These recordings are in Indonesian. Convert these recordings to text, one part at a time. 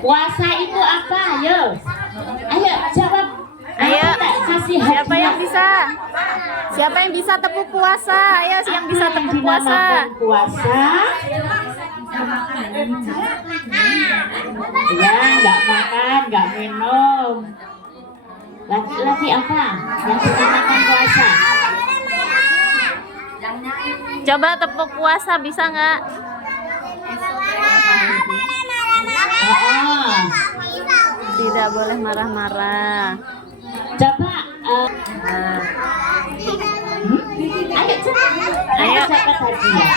Puasa itu apa? Ayo. Ayo jawab. Ayo. Kasih Siapa hadiah. yang bisa? Siapa yang bisa tepuk puasa? Ayo, yang bisa tepuk puasa. Puasa. Ya, nggak makan, nggak minum. Lagi apa? Yang dinamakan puasa. Coba tepuk puasa, bisa nggak? Oh. Tidak boleh marah-marah. Coba. Nah. Ayo cepat. Ayo. Dapat hadiah.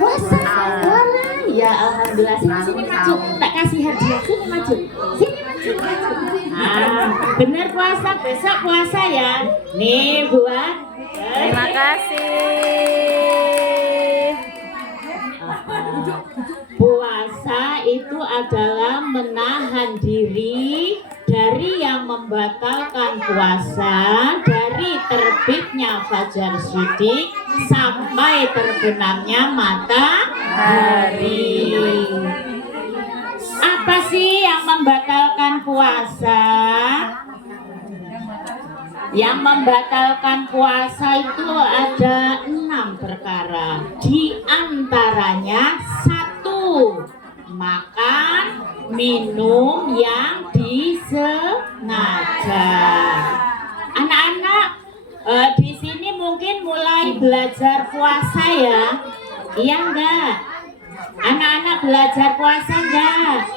Puasa. Ya alhamdulillah. Sini maju. Tak kasih hadiah. Sini maju. Sini maju. Bener puasa. Besok puasa ya. Nih buat. Terima kasih. Puasa itu adalah menahan diri dari yang membatalkan puasa, dari terbitnya fajar shidik sampai terbenamnya matahari. Apa sih yang membatalkan puasa? Yang membatalkan puasa itu ada 6 perkara. Di antaranya 1, makan minum yang disengaja. Anak-anak di sini mungkin mulai belajar puasa ya? Iya enggak? Anak-anak belajar puasa enggak?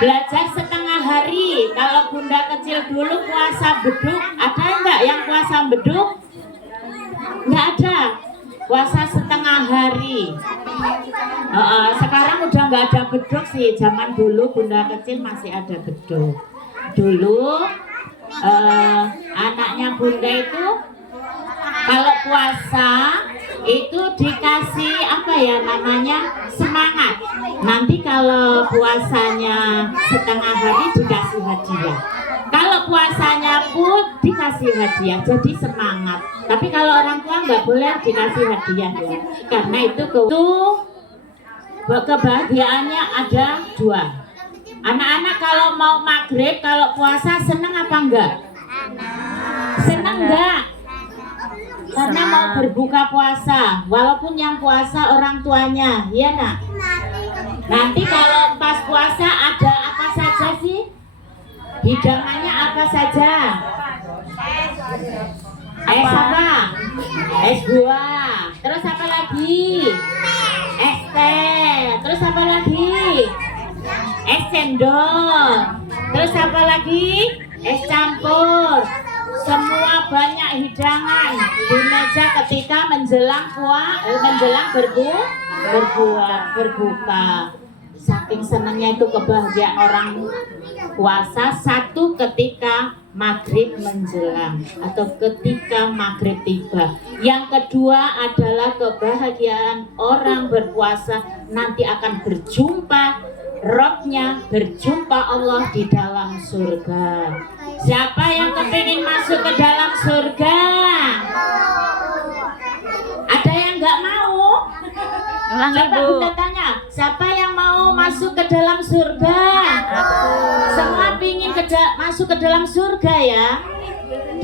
Belajar setengah hari. Kalau bunda kecil dulu puasa beduk, ada enggak yang puasa beduk? Enggak ada. Puasa setengah hari. Sekarang udah nggak ada beduk sih. Zaman dulu bunda kecil masih ada beduk. Dulu anaknya bunda itu kalau puasa itu dikasih apa ya namanya, semangat. Nanti kalau puasanya setengah hari dikasih hadiah. Kalau puasanya pun dikasih hadiah, jadi semangat. Tapi kalau orang tua nggak boleh dikasih hadiah ya, karena itu kebahagiaannya ada 2. Anak-anak kalau mau maghrib, kalau puasa seneng apa enggak? Seneng enggak? Karena mau berbuka puasa, walaupun yang puasa orang tuanya, ya nak? Nanti kalau pas puasa ada apa saja sih? Hidangannya apa saja? Es apa? Es buah. Terus apa lagi? Es teh. Terus apa lagi? Es cendol. Terus apa lagi? Es campur. Semua banyak hidangan di meja ketika menjelang berbuka. Saking senangnya itu kebahagiaan orang puasa. 1, ketika maghrib menjelang atau ketika maghrib tiba. Yang kedua adalah kebahagiaan orang berpuasa nanti akan berjumpa Robnya, berjumpa Allah di dalam surga. Siapa yang kepingin masuk ke dalam surga? Ada yang nggak mau? Coba bunda tanya, siapa yang mau masuk ke dalam surga? Semua pingin masuk ke dalam surga ya.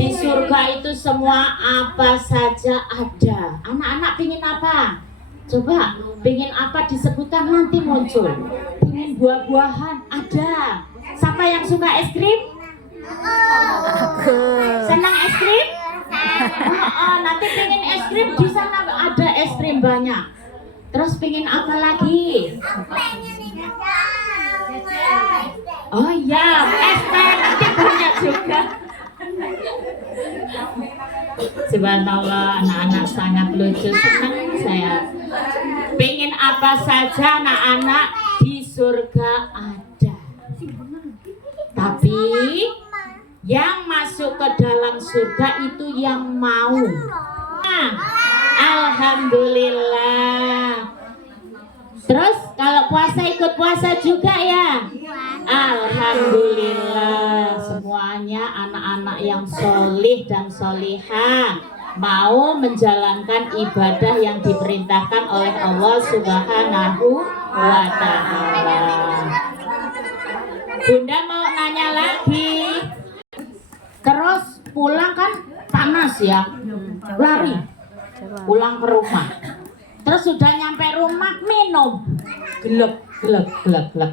Di surga itu semua apa saja ada. Anak-anak pingin apa? Coba, pingin apa disebutkan nanti muncul. Pingin buah-buahan ada. Siapa yang suka es krim? Aku. Senang es krim? Nanti pingin es krim, di sana ada es krim banyak. Terus pingin apa lagi? Oh iya, es teh nanti banyak juga. Subhanallah, anak-anak sangat lucu, senang saya. Pengen apa saja anak-anak di surga ada. Tapi yang masuk ke dalam surga itu yang mau. Alhamdulillah. Terus kalau puasa ikut puasa juga ya? Alhamdulillah. Semuanya anak-anak yang solih dan solihah mau menjalankan ibadah yang diperintahkan oleh Allah Subhanahu wa ta'ala. Bunda mau nanya lagi. Terus pulang kan panas ya, lari pulang ke rumah. Terus sudah nyampe rumah minum, gelek.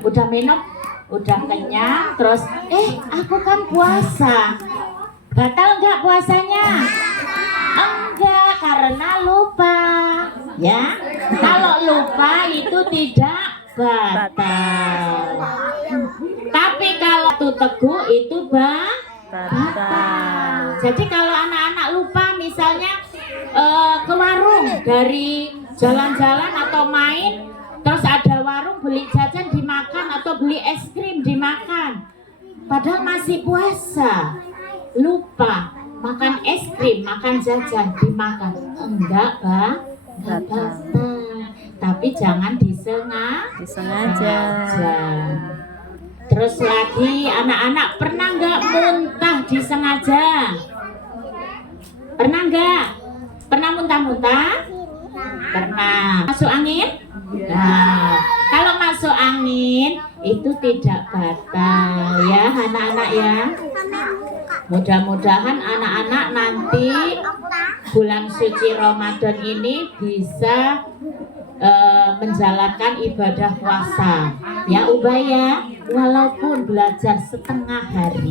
Udah minum, udah kenyang. Terus aku kan puasa, batal nggak puasanya? Enggak, karena lupa. Ya, kalau lupa itu tidak batal. Tapi kalau itu teguh itu batal. Jadi kalau anak-anak lupa misalnya ke warung dari jalan-jalan atau main, terus ada warung beli jajan dimakan atau beli es krim dimakan, padahal masih puasa, lupa makan es krim, makan jajan dimakan, enggak batal. Tapi jangan disengaja. Terus lagi anak-anak pernah nggak muntah disengaja? Pernah nggak? Pernah muntah-muntah? Pernah. Masuk angin? Nah, kalau masuk angin itu tidak batal ya anak-anak ya. Mudah-mudahan anak-anak nanti bulan suci Ramadan ini bisa menjalankan ibadah puasa ya Ubay ya, walaupun belajar setengah hari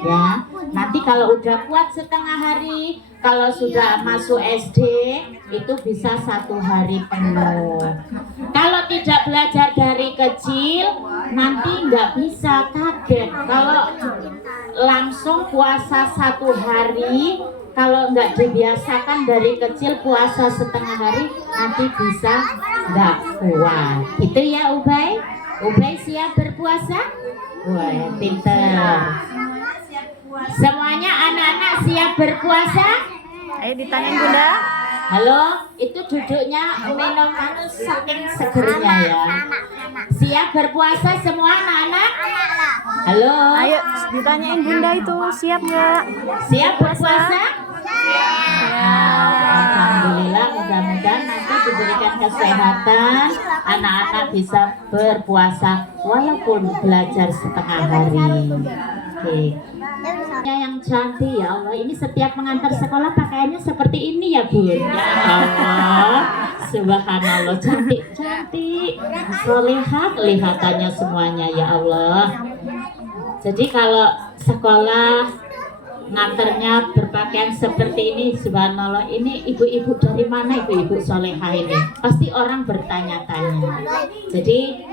ya. Nanti kalau udah kuat setengah hari, kalau sudah masuk SD itu bisa 1 hari penuh. Kalau tidak belajar dari kecil nanti nggak bisa, kaget kalau langsung puasa 1 hari. Kalau nggak dibiasakan dari kecil puasa setengah hari, nanti bisa nggak kuat. Itu ya Ubay. Ubay siap berpuasa? Wah, pinter. Semuanya anak-anak siap berpuasa? Ayo ditanyain Bunda. Halo, itu duduknya minum saking segernya ya. Siap berpuasa semua anak-anak? Halo. Ayo ditanyain Bunda itu siap nggak? Siap berpuasa? Alhamdulillah, mudah-mudahan nanti diberikan kesehatan, anak-anak bisa berpuasa walaupun belajar setengah hari. Oke. Yang cantik ya Allah, ini setiap mengantar sekolah pakaiannya seperti ini ya Bun. Ya Allah, subhanallah, cantik, solehah kelihatannya semuanya ya Allah. Jadi kalau sekolah nganternya berpakaian seperti ini, subhanallah, ini ibu-ibu dari mana, ibu-ibu solehah ini? Pasti orang bertanya-tanya. Jadi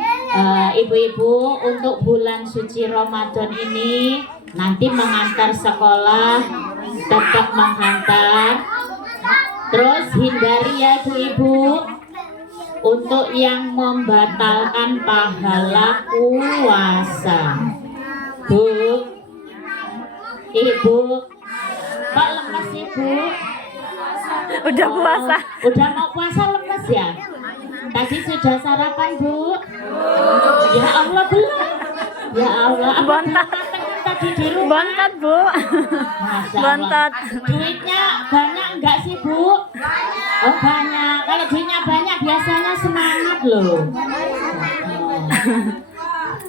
ibu-ibu untuk bulan suci Ramadan ini nanti mengantar sekolah, tetap menghantar. Terus hindari ya ibu-ibu untuk yang membatalkan pahala puasa. Bu, Ibu, kok lemes Ibu? Udah puasa. Udah mau puasa lemes ya? Tadi sudah sarapan Bu? Ya Allah belum. Ya Allah, apa Bontot. tadi di rumah? Bontot Bu. Masya Allah. Bontot. Duitnya banyak enggak sih Bu? Oh banyak. Kalau duitnya banyak biasanya semangat loh.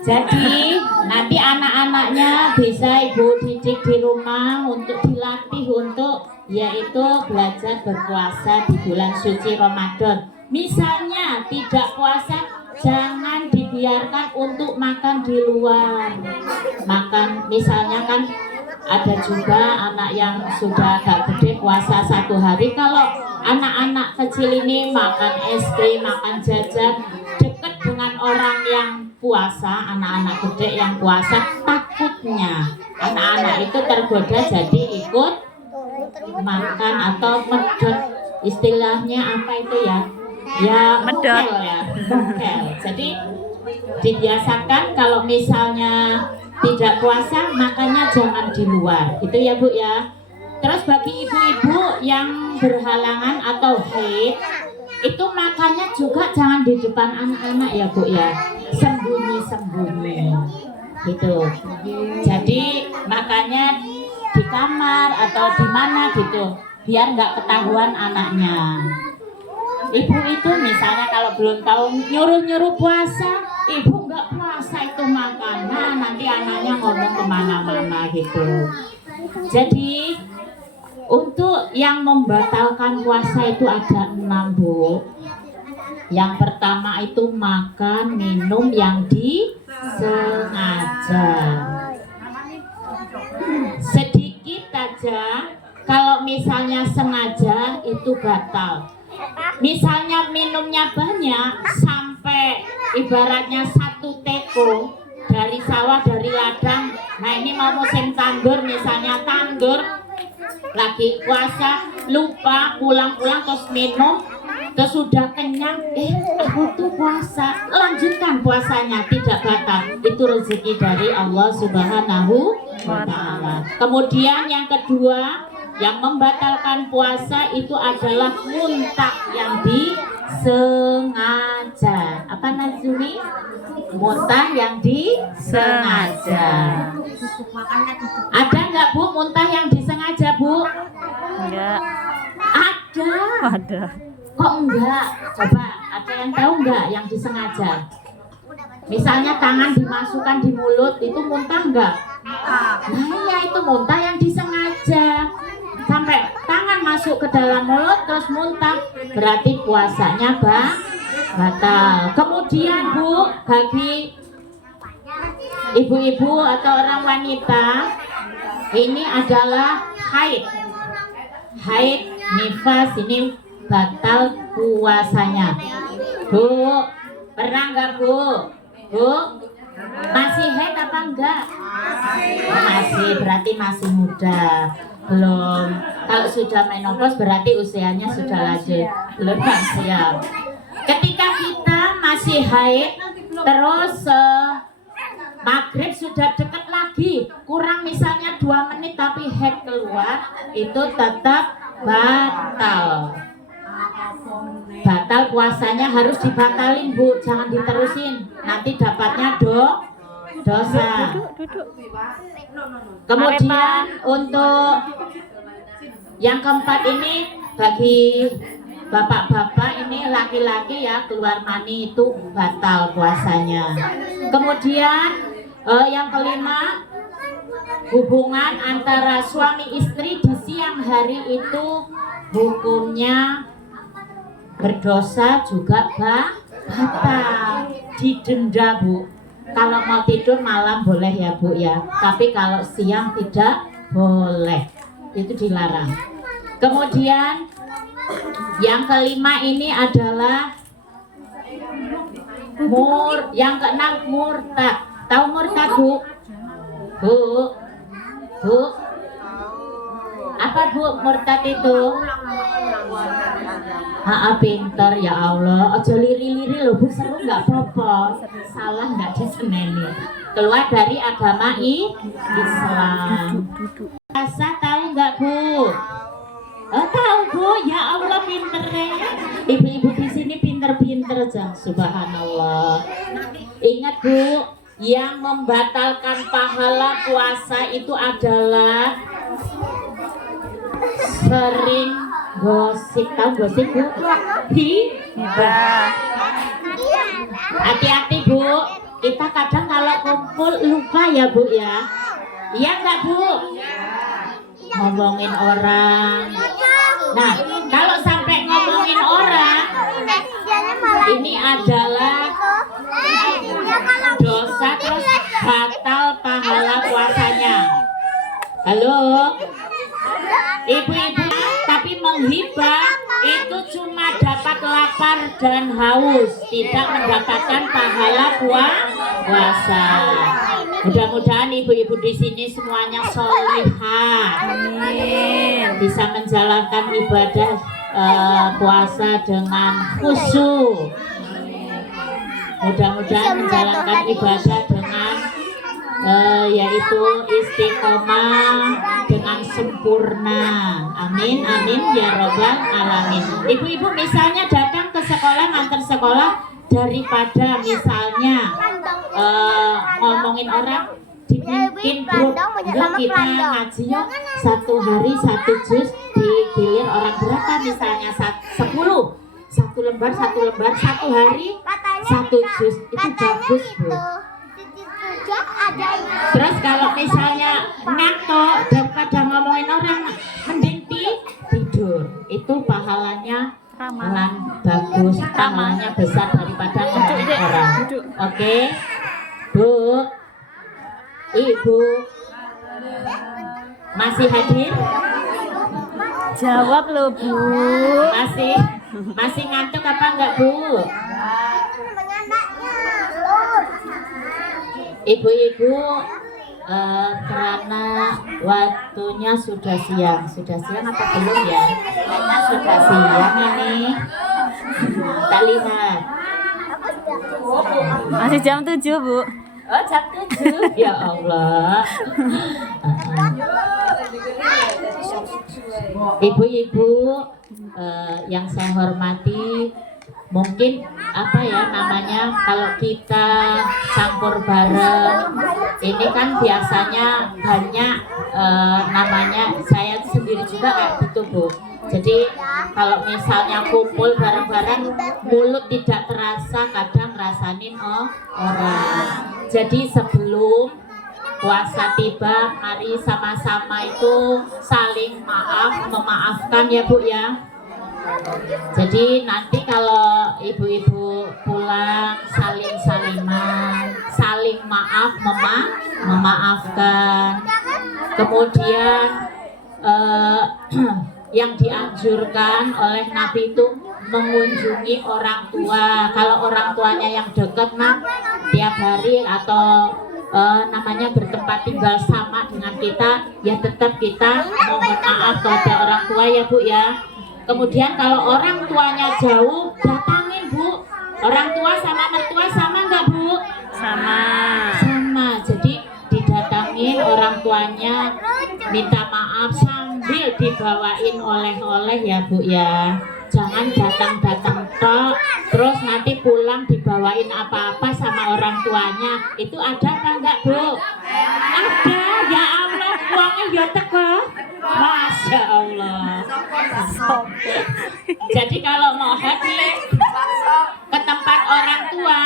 Jadi nanti anak-anaknya bisa ibu didik di rumah untuk dilatih untuk yaitu belajar berpuasa di bulan suci Ramadan. Misalnya tidak puasa, jangan dibiarkan untuk makan di luar. Makan misalnya kan ada juga anak yang sudah agak gede puasa 1 hari. Kalau anak-anak kecil ini makan es krim, makan jajan dekat dengan orang yang puasa, anak-anak gede yang puasa, takutnya anak-anak itu tergoda jadi ikut makan atau medot, istilahnya apa itu ya? Ya Medot ya, mokel. Jadi dibiasakan kalau misalnya tidak puasa makannya jangan di luar, gitu ya Bu ya. Terus bagi ibu-ibu yang berhalangan atau haid, itu makannya juga jangan di depan anak-anak ya Bu ya, sembunyi-sembunyi gitu. Jadi makannya di kamar atau di mana gitu, biar nggak ketahuan anaknya. Ibu itu misalnya kalau belum tahu nyuruh-nyuruh puasa, ibu nggak puasa itu makan. Nah, nanti anaknya ngomong kemana-mana gitu. Jadi untuk yang membatalkan puasa itu ada 6, Bu. Yang pertama itu makan minum yang disengaja. Sedikit aja, kalau misalnya sengaja itu batal. Misalnya minumnya banyak sampai ibaratnya 1 teko dari sawah, dari ladang. Nah ini mau musim tandur, misalnya tandur lagi puasa, lupa pulang-pulang terus minum, terus sudah kenyang, aku tuh puasa, lanjutkan puasanya, tidak batal. Itu rezeki dari Allah Subhanahu wa Ta'ala. Kemudian yang kedua, yang membatalkan puasa itu adalah muntah yang disengaja. Apa Nazumi? Muntah yang disengaja. Ada nggak Bu muntah yang disengaja, Bu? Enggak. Ada. Kok enggak? Coba ada yang tahu enggak yang disengaja? Misalnya tangan dimasukkan di mulut, itu muntah enggak? Nah ya itu muntah yang disengaja. Sampai tangan masuk ke dalam mulut terus muntah, berarti puasanya batal. Kemudian Bu, bagi ibu-ibu atau orang wanita, ini adalah haid, nifas, ini batal puasanya. Bu, pernah nggak Bu? Masih haid apa enggak? Masih, berarti masih muda. Belum. Kalau sudah menopause berarti usianya sudah lanjut. Belum siap. Ketika kita masih haid, terus maghrib sudah dekat lagi, kurang misalnya 2 menit tapi haid keluar, itu tetap batal. Batal puasanya, harus dibatalin Bu, jangan diterusin, nanti dapatnya dosa. Kemudian untuk yang keempat ini bagi bapak-bapak, ini laki-laki ya, keluar mani itu batal puasanya. Kemudian yang kelima, hubungan antara suami istri di siang hari itu hukumnya berdosa juga batal, didenda Bu. Kalau mau tidur malam boleh ya Bu ya, tapi kalau siang tidak boleh, itu dilarang. Kemudian yang kelima ini adalah yang keenam murtad. Tahu murtad Bu? Bu? Apa Bu murtad itu? Pinter ya Allah. Ojo liri-liri loh Bu, seru nggak apa-apa. Salah nggak diseneni. Keluar dari agama Islam. Puasa tahu nggak Bu? Tahu Bu, ya Allah pinter ya. Ibu-ibu di sini pinter-pinter aja, subhanallah. Ingat Bu, yang membatalkan pahala puasa itu adalah sering gosip. Tahu gosip Bu? Hati-hati Bu, kita kadang kalau kumpul lupa ya Bu ya. Iya nggak Bu? Ngomongin orang. Nah, kalau sampai ngomongin orang, ini adalah dosa, terus batal pahala puasanya. Halo, ibu-ibu, tapi menghibah itu cuma dapat lapar dan haus, tidak mendapatkan pahala puasa. Mudah-mudahan ibu-ibu di sini semuanya sholihah, bisa menjalankan ibadah puasa dengan khusyuk. Mudah-mudahan menjalankan ibadah dengan yaitu istiqomah dengan sempurna. Amin, amin ya robbal alamin. Ibu-ibu misalnya datang ke sekolah, ngantar sekolah, daripada misalnya ngomongin orang, dibikin grup, yuk kita ngaji yuk 1 hari 1 juz, digilir orang berapa misalnya 10, 1 satu lembar satu hari satu jus itu bagus Bu. Terus kalau misalnya ngantuk daripada ngomongin orang mending tidur, itu pahalanya bagus, pahalanya besar daripada ngomongin orang. Oke Bu, Ibu masih hadir? Jawab loh Bu. Masih ngantuk apa enggak Bu? Ibu-ibu, karena waktunya sudah siang apa belum ya? Kayaknya sudah siang ini. Tak lihat. Masih jam 7 Bu. Oh jam 7, ya Allah. Ibu-ibu yang saya hormati, mungkin apa ya namanya, kalau kita campur bareng ini kan biasanya banyak namanya, saya sendiri juga kayak gitu Bu. Jadi kalau misalnya kumpul bareng-bareng, mulut tidak terasa, kadang rasanin orang. Jadi sebelum puasa tiba, mari sama-sama itu saling memaafkan ya Bu ya. Jadi nanti kalau ibu-ibu pulang saling-saliman, saling memaafkan. Kemudian yang dianjurkan oleh Nabi itu mengunjungi orang tua. Kalau orang tuanya yang dekat tiap hari atau namanya bertempat tinggal sama dengan kita, ya tetap kita mohon maaf kepada orang tua ya Bu ya. Kemudian kalau orang tuanya jauh, datangin Bu. Orang tua sama mertua sama enggak Bu? Sama. Jadi didatangin orang tuanya, minta maaf sambil dibawain oleh-oleh ya Bu ya. Jangan datang-datang tok, terus nanti pulang dibawain apa-apa sama orang tuanya. Itu ada apa enggak Bu? Ada, ya Allah, uangnya ya teko. Masya Allah. Jadi kalau mau hadir ke tempat orang tua,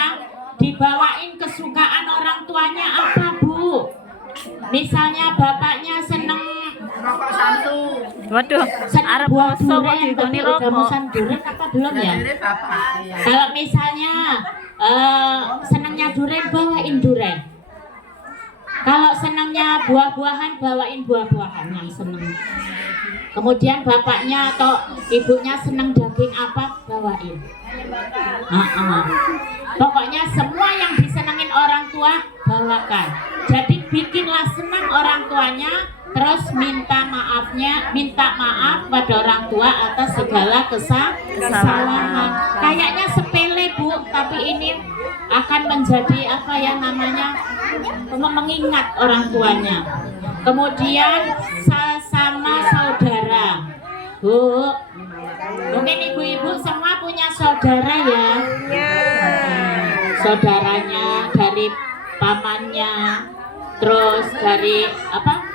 dibawain kesukaan orang tuanya apa Bu? Misalnya bapaknya seneng Waduh, arep poso kok digoni rokok. Durian apa belum ya? Kalau misalnya senengnya durian, bawain durian. Kalau senangnya buah-buahan, bawain buah-buahan yang seneng. Kemudian bapaknya atau ibunya seneng daging apa, bawain. Pokoknya semua yang disenengin orang tua, bawakan. Jadi bikinlah senang orang tuanya, terus minta maaf pada orang tua atas segala kesalahan. Kayaknya sepele Bu, tapi ini akan menjadi apa ya namanya, mengingat orang tuanya. Kemudian sama saudara Bu, mungkin ibu-ibu semua punya saudara ya. Saudaranya dari pamannya, terus dari apa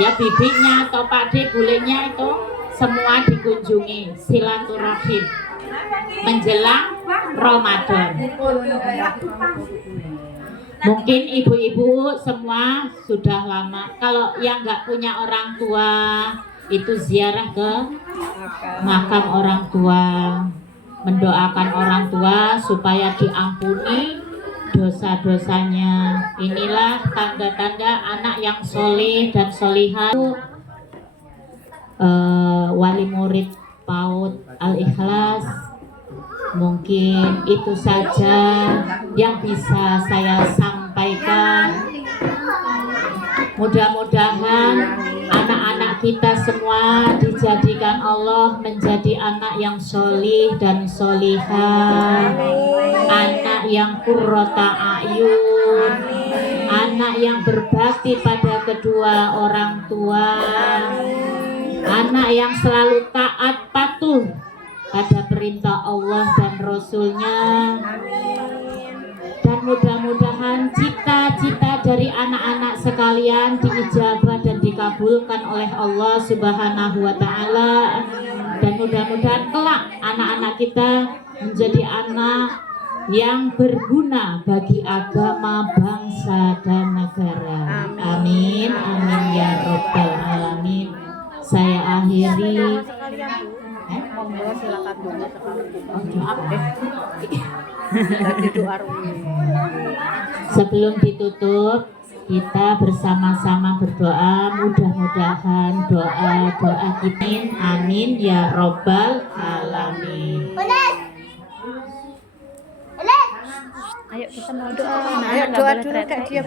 ya, bibinya atau pakde bulenya, itu semua dikunjungi, silaturahim menjelang Ramadan. Mungkin ibu-ibu semua sudah lama, kalau yang nggak punya orang tua itu ziarah ke makam orang tua, mendoakan orang tua supaya diampuni dosa-dosanya. Inilah tanda-tanda anak yang soleh dan solihah. Wali murid PAUD Al-Ikhlas, mungkin itu saja yang bisa saya sampaikan. Mudah-mudahan anak-anak kita semua dijadikan Allah menjadi anak yang solih dan solihah, anak yang qurrata a'yun, anak yang berbakti pada kedua orang tua, anak yang selalu taat patuh pada perintah Allah dan Rasul-Nya. Dan mudah-mudahan cita-cita dari anak-anak sekalian diijabah dan dikabulkan oleh Allah Subhanahu wa Ta'ala. Dan mudah-mudahan kelak anak-anak kita menjadi anak yang berguna bagi agama, bangsa, dan negara. Amin, amin ya robbal alamin. Saya akhiri. Silakan dulu Sebelum ditutup, kita bersama-sama berdoa, mudah-mudahan doa-doa kita amin ya robbal alamin. Ayo kita mau doa. Ayo doa dulu Kak dia.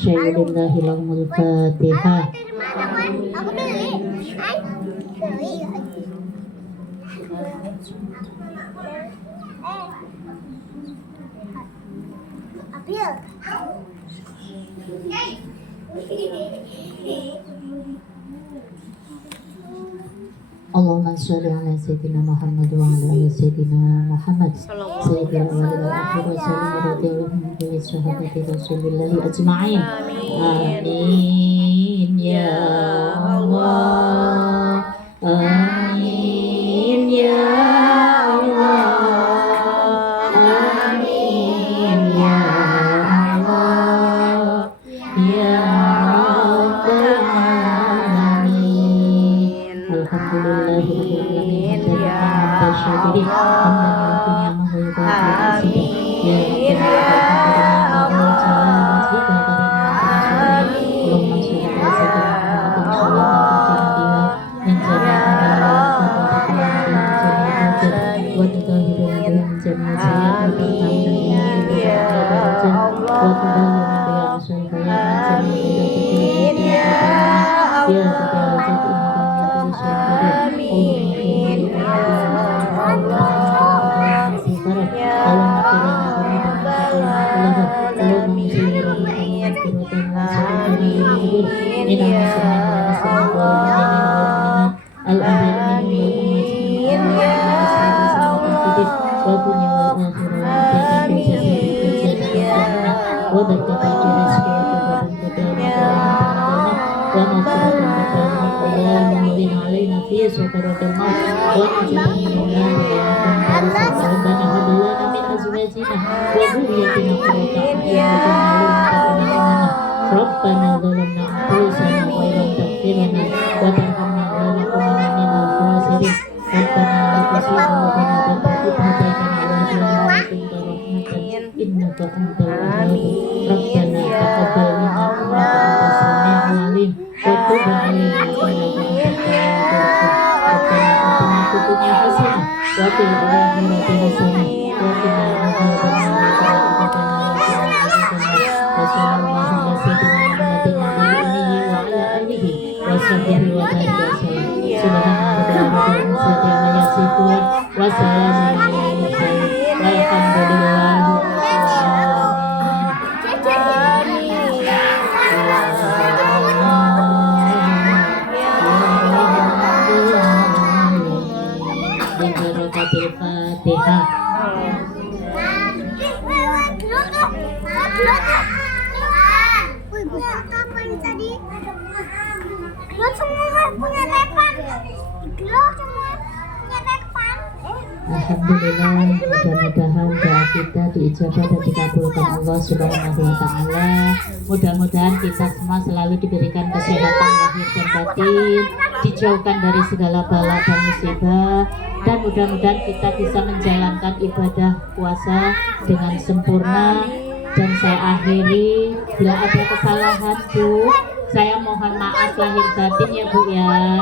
Syahidillahil Fatihah. Aku beli. Allahumma sholli ala sayyidina Muhammad wa ala ali sayyidina Muhammad sayyidil awwalil wal akhir wa sallam radhiyallahu anhu wa sahabati Rasulillah ajma'in. Amin ya Allah. Amin ya Allah. Amin ya Allah. Ya Rabbal alamin. Alhamdulillahirabbil alamin. Rabbana zalamna anfusana wa illam taghfir lana wa tarhamna lanakunanna minal khasirin. Rabbana la tuzigh qulubana ba'da idh hadaytana wa hab lana min ladunka rahmatan innaka antal wahhab. Rabbana taqabbal minna innaka antas samiul alim wa tub 'alaina innaka antat tawwabur rahim. Rabbana atina fid dunya hasanah wa fil akhirati hasanah wa qina adzaban nar. Alhamdulillah, mudah-mudahan doa kita diijabah dan dikabulkan Allah Subhanahu wa Ta'ala. Mudah-mudahan kita semua selalu diberikan kesehatan lahir dan batin, dijauhkan dari segala bala dan musibah, dan mudah-mudahan kita bisa menjalankan ibadah puasa dengan sempurna. Dan saya akhiri, bila ada kesalahan Bu, saya mohon maaf lahir batin ya Bu ya.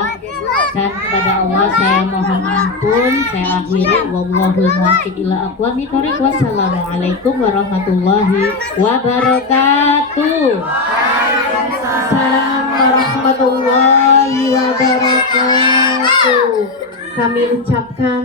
Dan kepada Allah saya mohon ampun. Saya akhiri, wallahul muwaffiq ila aqwamit thoriq. Wassalamualaikum warahmatullahi wabarakatuh. Assalamualaikum warahmatullahi wabarakatuh. Kami ucapkan